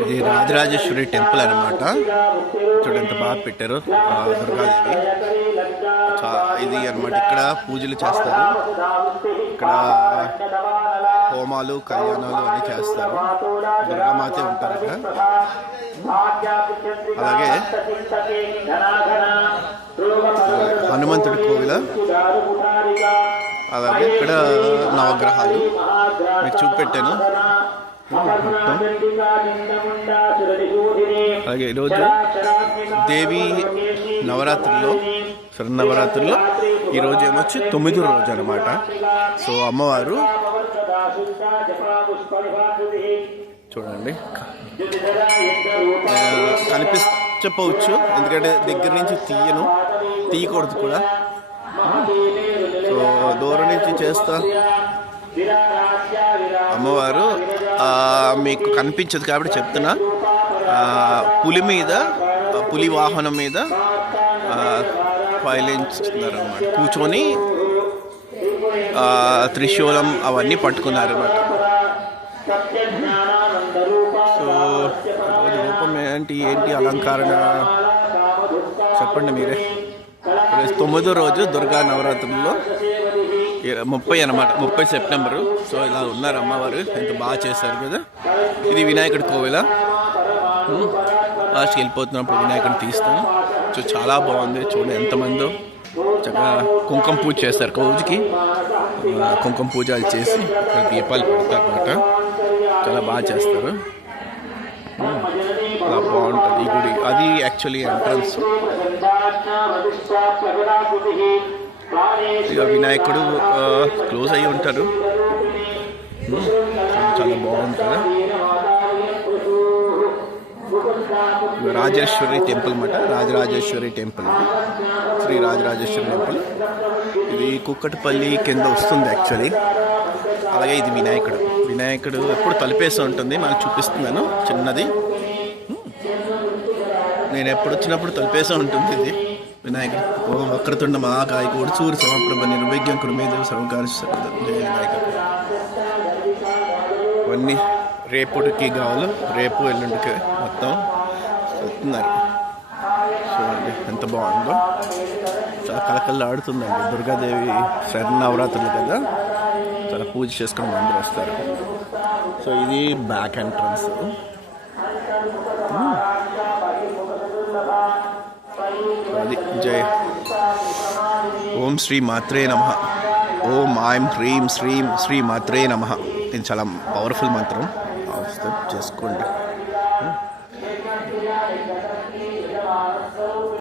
ఇది రాజరాజేశ్వరి టెంపుల్ అనమాట. చూడండి ఎంత బాగా పెట్టారు. దుర్గాదేవి ఇది అనమాట. ఇక్కడ పూజలు చేస్తారు, ఇక్కడ హోమాలు కళ్యాణాలు అన్నీ చేస్తారు. దుర్గామాతే ఉంటారు అక్కడ. అలాగే హనుమంతుడి కోవిల, అలాగే ఇక్కడ నవగ్రహాలు మీకు చూపెట్టాను. అలాగే ఈరోజు దేవి నవరాత్రుల్లో శరన్నవరాత్రుల్లో ఈరోజు ఏమొచ్చి 9వ రోజు అనమాట. సో అమ్మవారు చూడండి కనిపించకపోవచ్చు, ఎందుకంటే దగ్గర నుంచి తీయకూడదు కూడా. సో దూరం నుంచి చేస్తా అమ్మవారు మీకు కనిపించదు కాబట్టి చెప్తున్నా. పులి వాహనం మీద పయనిస్తున్నారు అన్నమాట. కూర్చొని త్రిశూలం అవన్నీ పట్టుకున్నారు అన్నమాట. సో రూపం ఏంటి అలంకరణ చెప్పండి మీరే. 9వ రోజు దుర్గా నవరాత్రుల్లో 30 అనమాట, 30 సెప్టెంబరు. సో ఇలా ఉన్నారు అమ్మవారు, ఎంత బాగా చేశారు కదా. ఇది వినాయకుడి కోవిల. లాస్ట్కి వెళ్ళిపోతున్నప్పుడు వినాయకుడిని తీస్తాను. సో చాలా బాగుంది. చూడండి ఎంతమందో చక్కగా కుంకుమ పూజ చేస్తారు. రోజుకి కుంకుమ పూజలు చేసి దీపాలు పెడతారు అనమాట. చాలా బాగా చేస్తారు. చాలా బాగుంటుంది ఈ గుడి. అది యాక్చువల్లీ ఎంట్రన్స్. ఇక వినాయకుడు క్లోజ్ అయ్యి ఉంటారు. చాలా బాగుంటుంది. రాజేశ్వరి టెంపుల్ అన్నమాట. Rajarajeshwari temple, Sri Rajarajeshwari temple. ఇది కుక్కటిపల్లి కింద వస్తుంది యాక్చువల్లీ. అలాగే ఇది వినాయకుడు ఎప్పుడు తలిపేసి ఉంటుంది. మనకు చూపిస్తున్నాను చిన్నది. నేను ఎప్పుడు వచ్చినప్పుడు తలిపేసి ఉంటుంది ఇది వినాయకుడు. ఓం వక్రతుండ మహాకాయ కోటిసూర్య సమప్రభ నిర్విఘ్నం కురుమేదేవి సర్వకార్య వినాయకుడు. ఇవన్నీ రేపుడికి కావాలి, రేపు ఎల్లుండికి మొత్తం వస్తున్నారు. చూడండి ఎంత బాగుందో. చాలా కలకల్లా ఆడుతుందండి. దుర్గాదేవి శరన్నవరాత్రులు కదా, చాలా పూజ చేసుకుని అందరూ వస్తారు. సో ఇది బ్యాక్ ఎంట్రన్స్. అది జై ఓం శ్రీ మాత్రే నమః. ఓం ఐం హ్రీం శ్రీం శ్రీ మాత్రే నమః. ఇది చాలా పవర్ఫుల్ మంత్రం. చేసుకోండి.